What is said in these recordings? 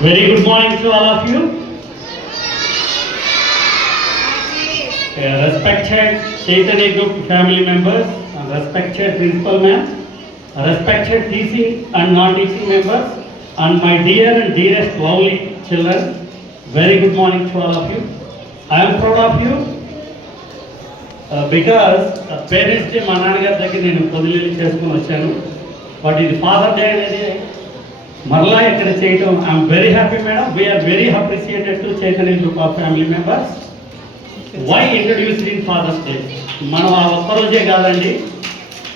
Very good morning to all of you. Respected Chaitanya Group family members, respected principal ma'am, respected teaching and non-teaching members, and my dear and dearest lovely children, very good morning to all of you. I am proud of you because parents day మా నాన్నగారి దగ్గర నేను పొదిలీలు చేసుకుని వచ్చాను. బట్ ఇది father day అనేది మరలా ఇక్కడ చేయటం I'm very happy madam. We are very appreciated to Chaitanya group of family members. Why introduced in Father's Day? మనం ఆ ఒక్కరోజే కాదండి,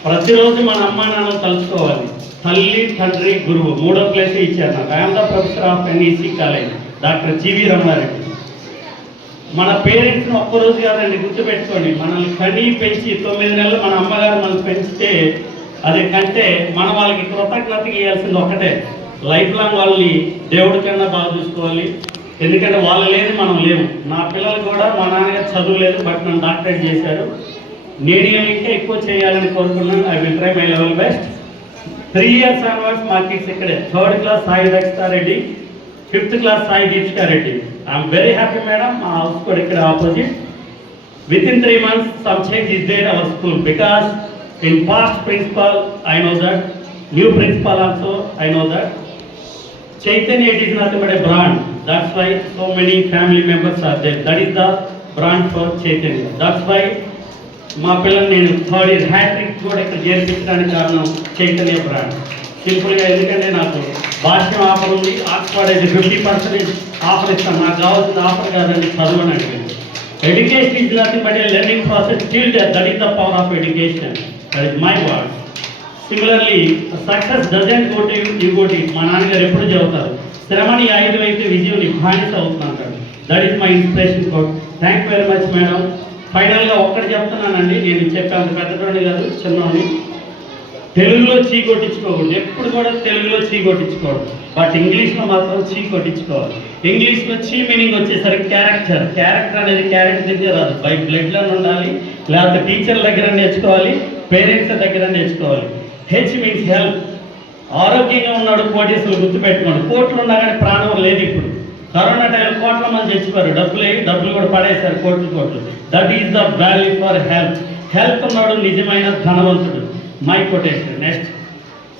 ప్రతిరోజు మన అమ్మా నాన్నలు తలుచుకోవాలి. తల్లి తండ్రి గురువు మూడో ప్లేస్ ఇచ్చారు నాకు. I'm the professor of NEC college doctor G V Ramana Reddy. మన పేరెంట్స్ని ఒక్కరోజు కాదండి, గుర్తుపెట్టుకోండి. మనల్ని కనీ పెంచి 9 నెలలు మన అమ్మగారు మనల్ని పెంచితే అది కంటే మనం వాళ్ళకి కృతజ్ఞత ఇవ్వాల్సింది ఒకటే, లైఫ్ లాంగ్ వాళ్ళని దేవుడి కన్నా బాగా చూసుకోవాలి. ఎందుకంటే వాళ్ళు లేదు మనం లేవు. నా పిల్లలు కూడా మా నాన్నగారు చదువు లేదు, బట్ నన్ను డాక్టరేట్ చేశారు. నేను ఇంకా ఎక్కువ చేయాలని కోరుకున్నాను. I will try my level best. 3 years onwards మా కిడ్స్ ఇక్కడే. 3rd class Sai Dakshita Reddy, 5th class Sai Deekshika Reddy. I'm very happy madam. మా హౌస్ కూడా ఇక్కడ opposite. Within 3 months some change is there our school, because in past principal I know that, new principal also I know that. Chaitanya, it is nothing but a brand. That's why so many family members are there. That is the brand for Chaitanya. That's why మా పిల్లలు నేను 3rd year hat trick కూడా ఇక్కడ చేర్పించడానికి కారణం చైతన్య బ్రాండ్. సింపుల్గా ఎందుకంటే నాకు భాష్యం ఆఫర్ ఉంది, ఆక్స్ఫర్డ్ అయితే 50% ఆఫర్ ఇస్తాను. నాకు కావాల్సిన ఆఫర్ కాదండి, చదువు అని అడిగింది. Education is nothing but A learning process till death. That is the power of education. That is my word. Similarly success doesn't go to you go to. మా నాన్నగారు ఎప్పుడు చెబుతారు, శ్రమని 5 అయితే విజయం నీ బానిస అవుతుంటాడు. That is my inspiration quote. Thank you very much madam. ఫైనల్గా ఒక్కటి చెప్తున్నానండి, నేను చెప్పేంత పెద్దటోని కాదు, చిన్నోని. తెలుగులో చీ కొట్టించుకోకూడదు, ఎప్పుడు కూడా తెలుగులో చీ కొట్టించుకోవద్దు. బట్ ఇంగ్లీష్లో మాత్రం చీ కొట్టించుకోవాలి. ఇంగ్లీష్లో చీ మీనింగ్ వచ్చేసరికి క్యారెక్టర్. క్యారెక్టర్ అనేది క్యారెక్టర్ దగ్గర రాదు, బై బ్లడ్లో ఉండాలి, లేకపోతే టీచర్ దగ్గర నేర్చుకోవాలి, పేరెంట్స్ దగ్గర నేర్చుకోవాలి. H means health. ఆరోగ్యంగా ఉన్నాడు కోటీసులు, గుర్తుపెట్టుకోండి. కోట్లు ఉన్నా కానీ ప్రాణం లేదు. ఇప్పుడు కరోనా టైంలో కోట్ల మంది చచ్చిపోయారు, డబ్బులు కూడా పడేశారు, కోట్లు. That is the value for health. Health ఉన్నాడు నిజమైన ధనవంతుడు. My quotation. Next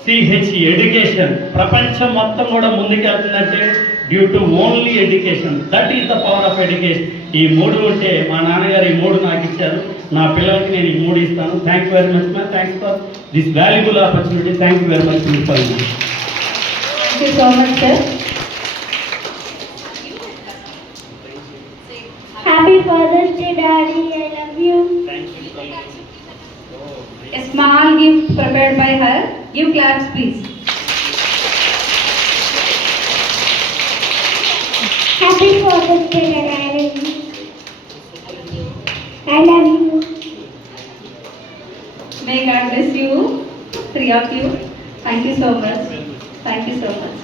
CHE, education. ప్రపంచం మొత్తం కూడా ముందుకెళ్తుందంటే due to only education. That is the power of education. ఈ 3 ఉంటే మా నాన్నగారు ఈ 3 నాకు ఇచ్చారు. నా పిల్లలకి నేను ఈ 3 ఇస్తాను. Thank you very much ma'am. Thanks for this valuable opportunity. Thank you very much principal. Thank you so much sir. Happy Father's Day, Daddy. I love you. Thank you. A small gift prepared by her. Give claps, please. Happy Father's Day, Daddy. I love you. May God bless you, 3 of you. Thank you so much. Thank you so much.